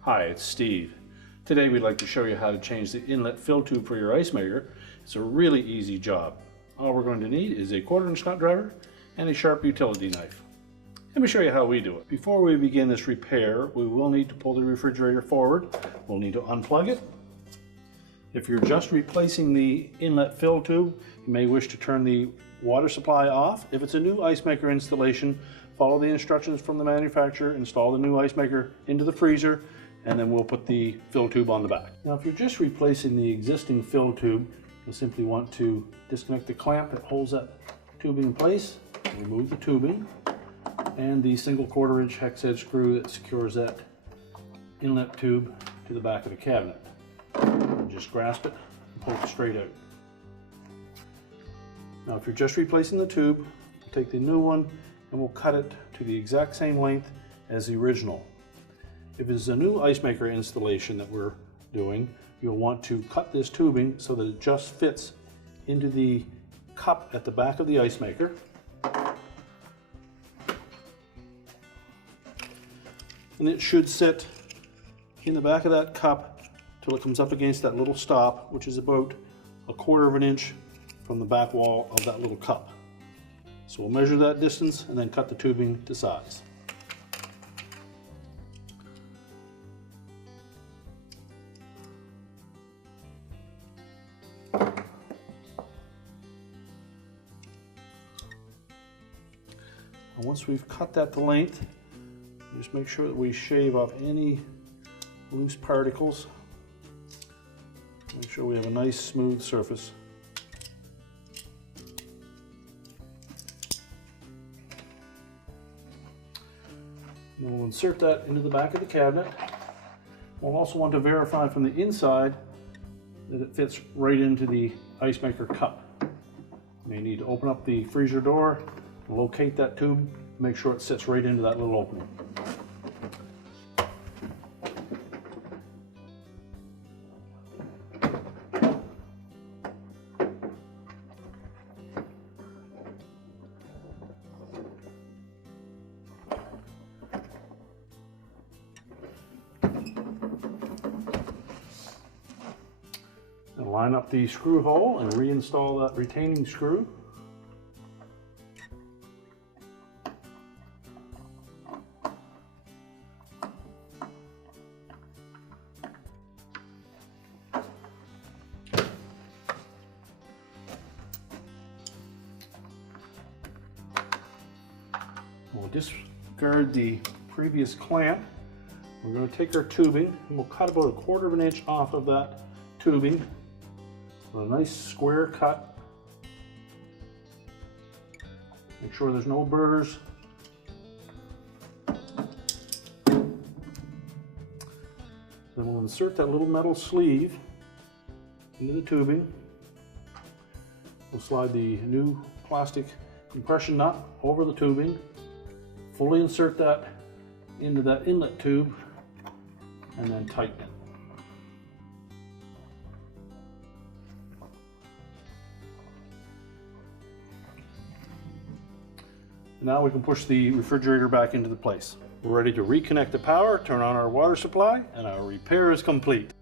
Hi, it's Steve. Today we'd like to show you how to change the inlet fill tube for your ice maker. It's a really easy job. All we're going to need is a 1/4" nut driver and a sharp utility knife. Let me show you how we do it. Before we begin this repair, we will need to pull the refrigerator forward. We'll need to unplug it. If you're just replacing the inlet fill tube, you may wish to turn the water supply off. If it's a new ice maker installation, follow the instructions from the manufacturer, install the new ice maker into the freezer, and then we'll put the fill tube on the back. Now, if you're just replacing the existing fill tube, you'll simply want to disconnect the clamp that holds that tubing in place, remove the tubing, and the single 1/4" hex head screw that secures that inlet tube to the back of the cabinet. And just grasp it and pull it straight out. Now, if you're just replacing the tube, we'll take the new one and we'll cut it to the exact same length as the original. If it's a new ice maker installation that we're doing, you'll want to cut this tubing so that it just fits into the cup at the back of the ice maker. And it should sit in the back of that cup till it comes up against that little stop, which is about a 1/4 inch from the back wall of that little cup. So we'll measure that distance and then cut the tubing to size. And once we've cut that to length, just make sure that we shave off any loose particles. Make sure we have a nice smooth surface. And we'll insert that into the back of the cabinet. We'll also want to verify from the inside that it fits right into the ice maker cup. You may need to open up the freezer door, locate that tube, make sure it sits right into that little opening. And line up the screw hole and reinstall that retaining screw. We'll discard the previous clamp. We're going to take our tubing and we'll cut about a 1/4 inch off of that tubing with a nice square cut. Make sure there's no burrs. Then we'll insert that little metal sleeve into the tubing. We'll slide the new plastic compression nut over the tubing. Fully insert that into that inlet tube and then tighten it. Now we can push the refrigerator back into the place. We're ready to reconnect the power, turn on our water supply, and our repair is complete.